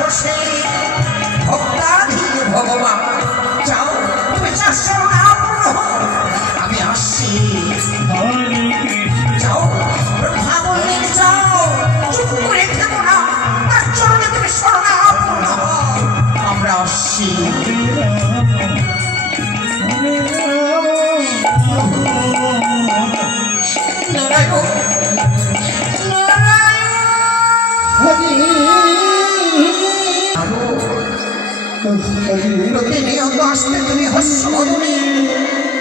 বসে ভক্তাধীন ভগবান যাও তুমি চারশো আমি আসছি যাও ব্রহ্মা বললেন যাও চুপ করে থেকো না তার চরণে তুমি শরণাপন্ন আমরা আসছি প্রতিনিয়ত আসতে তুমি হস্যমদনে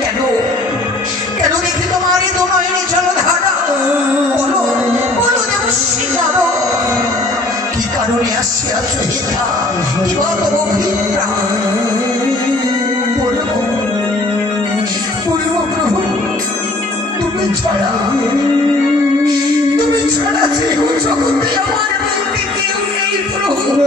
কেন কেন দেখি তোমার এই দোনয়নি জলধারা বলো বলো দেবশ্রী বলো কি কারণে আসছে আছো হেতা কি বলো অভিপ্রা বলবো বলবো প্রভু তুমি ছাড়া যে জগতে আমার বলতে কেউ নেই প্রভু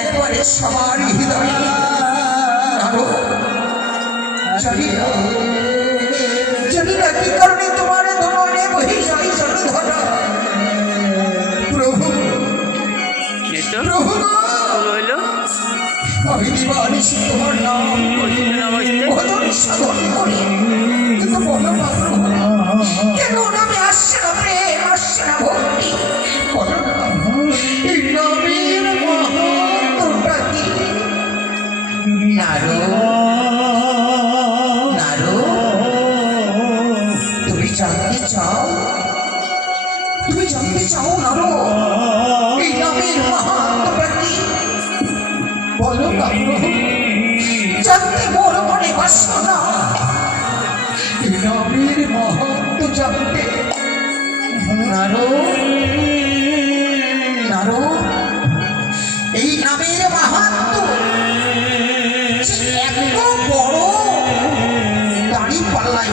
একবারে সবার হৃদয় জানি না কি কারণে তোমার ধরনে বহি যাই জলধারা প্রভু প্রভু আমি দিবানিশি তোমার নাম ভজন সাধন করি কিন্তু বলো না কেন নামে আসছে না প্রেম আসছে না ভক্তি বলো না এই নামের মাহাত্ম্যটা কি নারো নারো তুমি জানতে চাও নারো এই নামের মাহাত্ম্যটা কি বলো না জানতে মোর মনে বাসনা এই নামের মাহাত্ম্য জানতে নারো নারো এই নামের মাহাত্ম্য এত বড় দাড়ি পাল্লায়